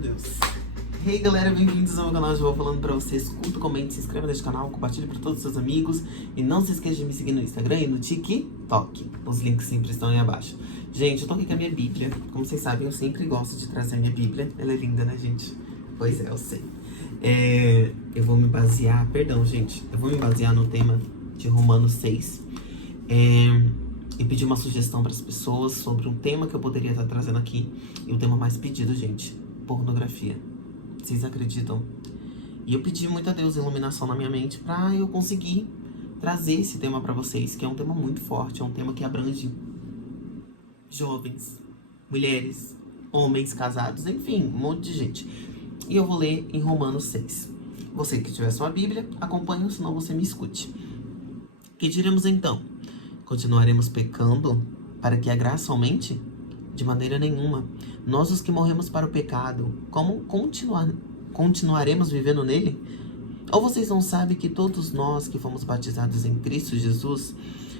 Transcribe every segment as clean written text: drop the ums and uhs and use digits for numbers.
meu Deus. Hey galera, bem-vindos ao meu canal. Eu vou falando pra vocês. Curta, comente, se inscreva neste canal, compartilhe para todos os seus amigos. E não se esqueça de me seguir no Instagram e no TikTok. Os links sempre estão aí abaixo. Gente, eu tô aqui com a minha Bíblia. Como vocês sabem, eu sempre gosto de trazer a minha Bíblia. Ela é linda, né, gente? Pois é, eu sei. Eu vou me basear... Perdão, gente. Eu vou me basear no tema de Romanos 6. E pedir uma sugestão para as pessoas sobre um tema que eu poderia estar trazendo aqui. E o tema mais pedido, gente, pornografia. Vocês acreditam? E eu pedi muito a Deus iluminação na minha mente para eu conseguir trazer esse tema para vocês, que é um tema muito forte, é um tema que abrange jovens, mulheres, homens casados, enfim, um monte de gente. E eu vou ler em Romanos 6. Você que tiver sua Bíblia, acompanhe, senão você me escute. Que diremos então? Continuaremos pecando para que a graça aumente? De maneira nenhuma. Nós, os que morremos para o pecado, como continuaremos vivendo nele? Ou vocês não sabem que todos nós que fomos batizados em Cristo Jesus,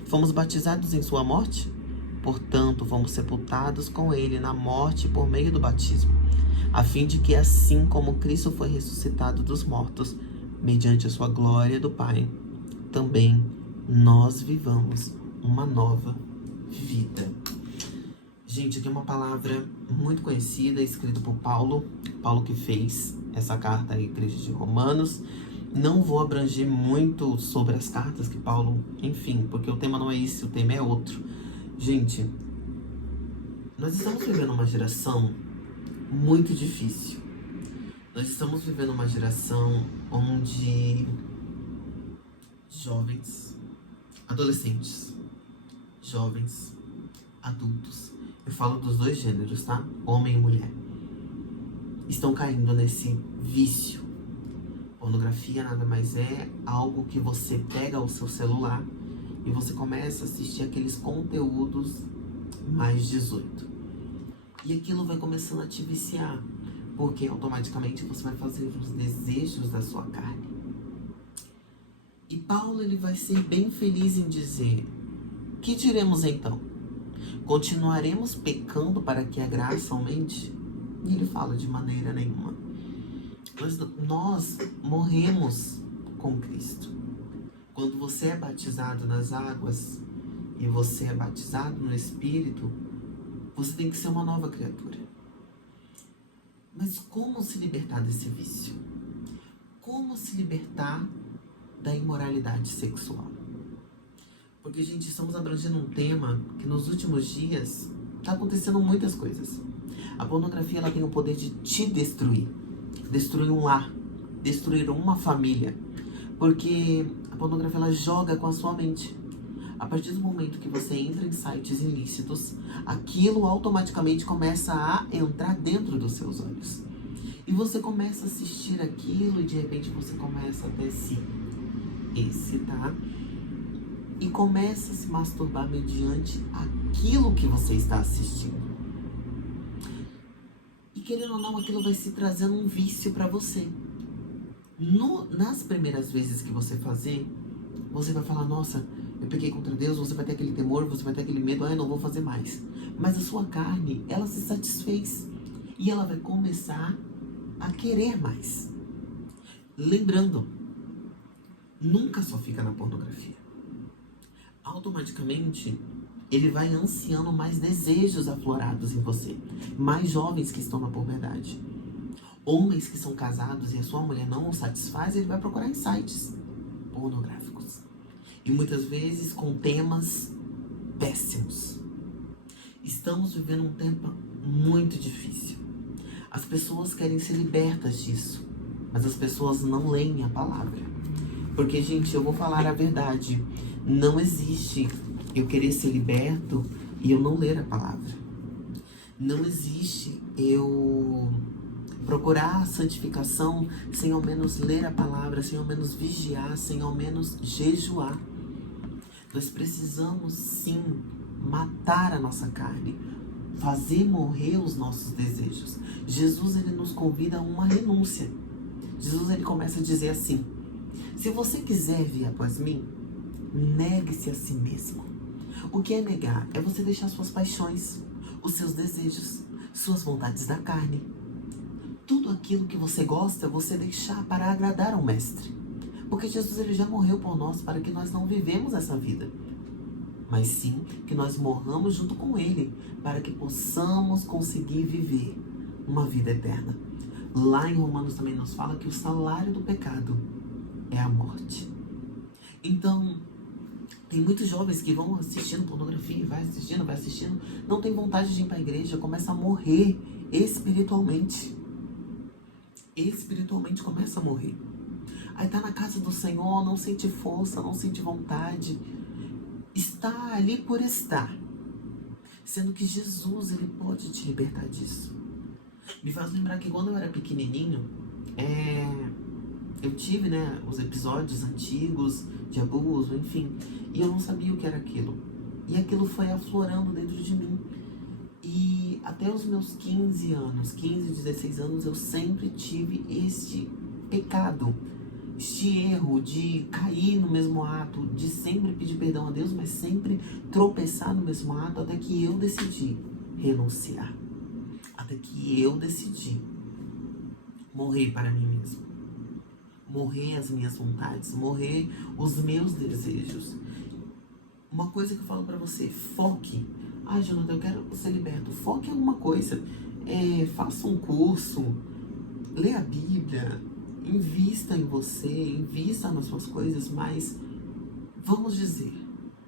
fomos batizados em sua morte? Portanto, fomos sepultados com ele na morte por meio do batismo, a fim de que assim como Cristo foi ressuscitado dos mortos, mediante a sua glória do Pai, também nós vivamos uma nova vida. Gente, aqui é uma palavra muito conhecida, escrita por Paulo que fez essa carta à igreja de Romanos. Não vou abranger muito sobre as cartas que Paulo, enfim, porque o tema não é esse, o tema é outro. Gente, nós estamos vivendo uma geração muito difícil. Nós estamos vivendo uma geração onde jovens, adolescentes, jovens, adultos, eu falo dos dois gêneros, tá? Homem e mulher, estão caindo nesse vício. Pornografia nada mais é algo que você pega o seu celular e você começa a assistir aqueles conteúdos mais 18. E aquilo vai começando a te viciar, porque automaticamente você vai fazer os desejos da sua carne. E Paulo, ele vai ser bem feliz em dizer: que diremos então? Continuaremos pecando para que a graça aumente? E ele fala: de maneira nenhuma. Nós morremos com Cristo. Quando você é batizado nas águas e você é batizado no Espírito, você tem que ser uma nova criatura. Mas como se libertar desse vício? Como se libertar da imoralidade sexual? Porque, gente, estamos abrangendo um tema que nos últimos dias está acontecendo muitas coisas. A pornografia, ela tem o poder de te destruir. Destruir um lar, destruir uma família. Porque a pornografia, ela joga com a sua mente. A partir do momento que você entra em sites ilícitos, aquilo automaticamente começa a entrar dentro dos seus olhos. E você começa a assistir aquilo e de repente você começa até se excitar. E começa a se masturbar mediante aquilo que você está assistindo. E querendo ou não, aquilo vai se trazendo um vício para você. Nas primeiras vezes que você fazer, você vai falar: nossa, eu pequei contra Deus. Você vai ter aquele temor, você vai ter aquele medo: eu não vou fazer mais. Mas a sua carne, ela se satisfez. E ela vai começar a querer mais. Lembrando, nunca só fica na pornografia. Automaticamente, ele vai ansiando mais desejos aflorados em você. Mais jovens que estão na puberdade. Homens que são casados e a sua mulher não o satisfaz, ele vai procurar em sites pornográficos. E muitas vezes com temas péssimos. Estamos vivendo um tempo muito difícil. As pessoas querem ser libertas disso, mas as pessoas não leem a palavra. Porque, gente, eu vou falar a verdade. Não existe eu querer ser liberto e eu não ler a palavra. Não existe eu procurar a santificação sem ao menos ler a palavra, sem ao menos vigiar, sem ao menos jejuar. Nós precisamos sim matar a nossa carne, fazer morrer os nossos desejos. Jesus, ele nos convida a uma renúncia. Jesus, ele começa a dizer assim: se você quiser vir após mim, negue-se a si mesmo. O que é negar? É você deixar suas paixões, os seus desejos, suas vontades da carne. tudo aquilo que você gosta, você deixar para agradar ao Mestre. Porque Jesus ele já morreu por nós para que nós não vivemos essa vida, mas sim que nós morramos junto com Ele, para que possamos conseguir viver uma vida eterna. Lá em Romanos também nos fala que o salário do pecado é a morte. Então, tem muitos jovens que vão assistindo pornografia, vai assistindo, não tem vontade de ir para a igreja, começa a morrer espiritualmente. Espiritualmente começa a morrer. Aí tá na casa do Senhor, não sente força, não sente vontade. Está ali por estar. Sendo que Jesus, ele pode te libertar disso. Me faz lembrar que quando eu era pequenininho, eu tive, os episódios antigos de abuso, enfim. E eu não sabia o que era aquilo. E aquilo foi aflorando dentro de mim. E até os meus 15 anos, 15, 16 anos, eu sempre tive este pecado, este erro de cair no mesmo ato, de sempre pedir perdão a Deus, mas sempre tropeçar no mesmo ato, até que eu decidi renunciar. Até que eu decidi morrer para mim mesmo. Morrer as minhas vontades, morrer os meus desejos. Uma coisa que eu falo pra você, foque. Ai, Jonathan, eu quero ser liberto. Foque em alguma coisa. Faça um curso, lê a Bíblia, invista em você, invista nas suas coisas, mas vamos dizer,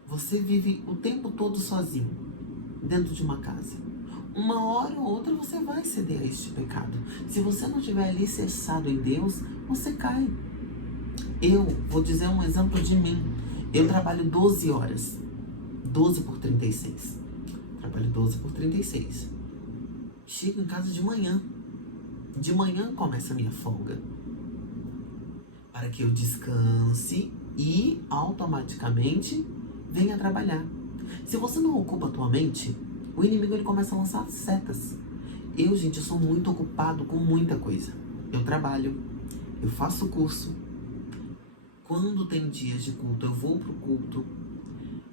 você vive o tempo todo sozinho, dentro de uma casa. Uma hora ou outra você vai ceder a este pecado. Se você não estiver alicerçado em Deus, você cai. Eu vou dizer um exemplo de mim. Eu trabalho 12 horas. 12 por 36. Trabalho 12 por 36. Chego em casa de manhã. De manhã começa a minha folga. Para que eu descanse e automaticamente venha trabalhar. Se você não ocupa a tua mente, o inimigo ele começa a lançar setas. Eu sou muito ocupado com muita coisa. Eu trabalho, eu faço curso. Quando tem dias de culto, eu vou pro culto.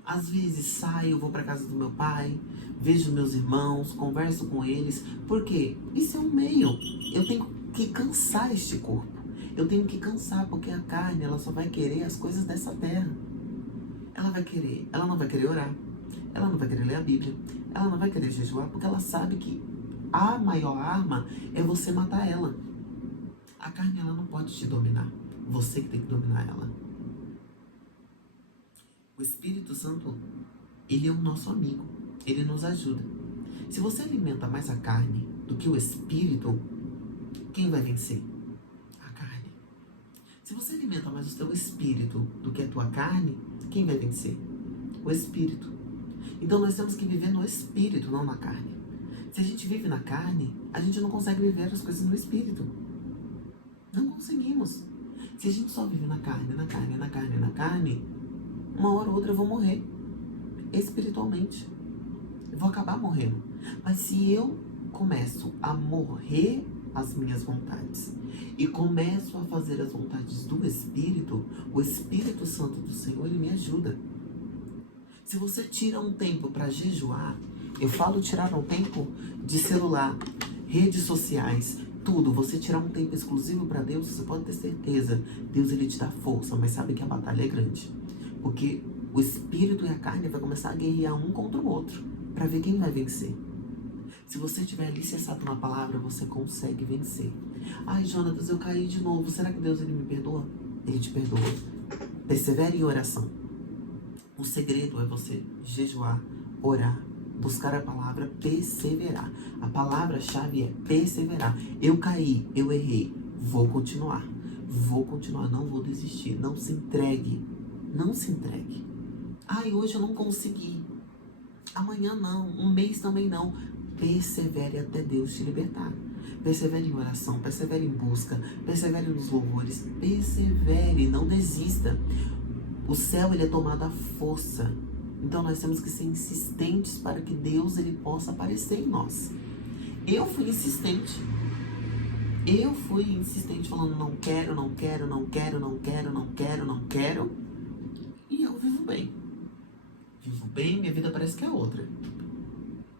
Às vezes saio, eu vou pra casa do meu pai, vejo meus irmãos, converso com eles. Por quê? Isso é um meio. Eu tenho que cansar este corpo. Eu tenho que cansar, porque a carne, ela só vai querer as coisas dessa terra. Ela não vai querer orar. Ela não vai querer ler a Bíblia. Ela não vai querer jejuar, porque ela sabe que a maior arma é você matar ela. A carne, ela não pode te dominar. Você que tem que dominar ela. O Espírito Santo, ele é o nosso amigo. Ele nos ajuda. Se você alimenta mais a carne do que o Espírito, quem vai vencer? A carne. Se você alimenta mais o seu Espírito do que a tua carne, quem vai vencer? O Espírito. Então nós temos que viver no Espírito, não na carne. Se a gente vive na carne, a gente não consegue viver as coisas no Espírito. Não conseguimos. Se a gente só vive na carne, uma hora ou outra eu vou morrer. Espiritualmente. Eu vou acabar morrendo. Mas se eu começo a morrer as minhas vontades e começo a fazer as vontades do Espírito, o Espírito Santo do Senhor, ele me ajuda. Se você tira um tempo para jejuar, eu falo tirar um tempo de celular, redes sociais, tudo, você tirar um tempo exclusivo para Deus, você pode ter certeza, Deus ele te dá força, mas sabe que a batalha é grande. Porque o Espírito e a carne vai começar a guerrear um contra o outro, para ver quem vai vencer. Se você estiver alicerçado na palavra, você consegue vencer. Ai, Jonatas, eu caí de novo, será que Deus ele me perdoa? Ele te perdoa. Persevere em oração. O segredo é você jejuar, orar, buscar a palavra, perseverar. A palavra-chave é perseverar. Eu caí, eu errei, vou continuar, não vou desistir. Não se entregue, não se entregue. Ai, hoje eu não consegui, amanhã não, um mês também não. Persevere até Deus te libertar. Persevere em oração, persevere em busca, persevere nos louvores, persevere, não desista. O céu ele é tomado à força. Então nós temos que ser insistentes para que Deus ele possa aparecer em nós. Eu fui insistente. Falando não quero. E eu vivo bem. Minha vida parece que é outra.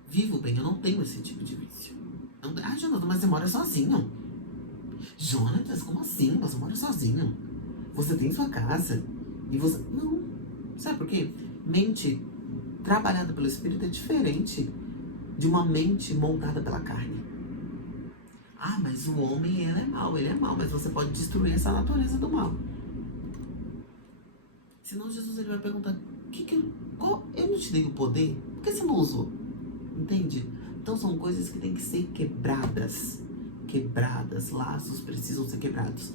Vivo bem, eu não tenho esse tipo de vício. Ah, Jonathan, mas você mora sozinho. Jonatas, como assim? Você mora sozinho? Você tem sua casa? E você... Não. Sabe por quê? Mente trabalhada pelo Espírito é diferente de uma mente moldada pela carne. Ah, mas o homem, ele é mau, mas você pode destruir essa natureza do mal. Senão Jesus ele vai perguntar, eu não te dei o poder? Por que você não usou? Entende? Então são coisas que têm que ser quebradas. Quebradas, laços precisam ser quebrados.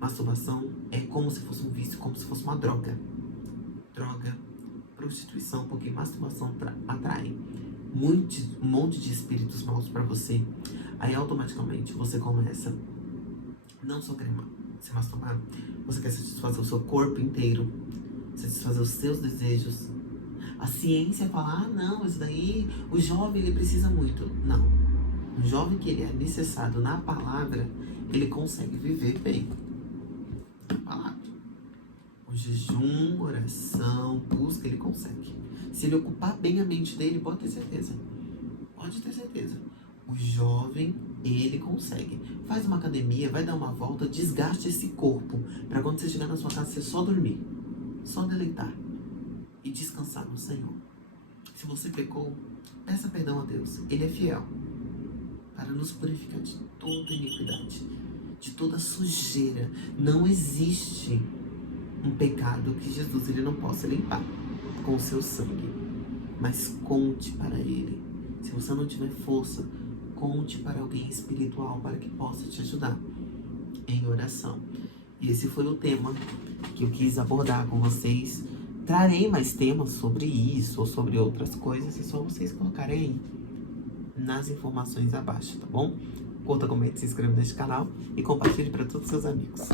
Masturbação é como se fosse um vício, como se fosse uma droga. Droga, prostituição, porque masturbação atrai um monte de espíritos maus pra você. Aí automaticamente você começa não só querer se masturbar, você quer satisfazer o seu corpo inteiro, satisfazer os seus desejos. A ciência fala, não, isso daí, o jovem ele precisa muito. Não, o jovem que ele é necessário na palavra, ele consegue viver bem. Na palavra. O jejum, oração, busca, ele consegue. Se ele ocupar bem a mente dele, pode ter certeza. Pode ter certeza. O jovem, ele consegue. Faz uma academia, vai dar uma volta, desgaste esse corpo. Pra quando você chegar na sua casa, você só dormir. Só deleitar. E descansar no Senhor. Se você pecou, peça perdão a Deus. Ele é fiel para nos purificar de toda iniquidade, de toda sujeira. Não existe um pecado que Jesus ele não possa limpar com o seu sangue. Mas conte para Ele. Se você não tiver força, conte para alguém espiritual para que possa te ajudar em oração. E esse foi o tema que eu quis abordar com vocês. Trarei mais temas sobre isso ou sobre outras coisas. É só vocês colocarem aí nas informações abaixo, tá bom? Curta, comente, se inscreva neste canal e compartilhe para todos os seus amigos.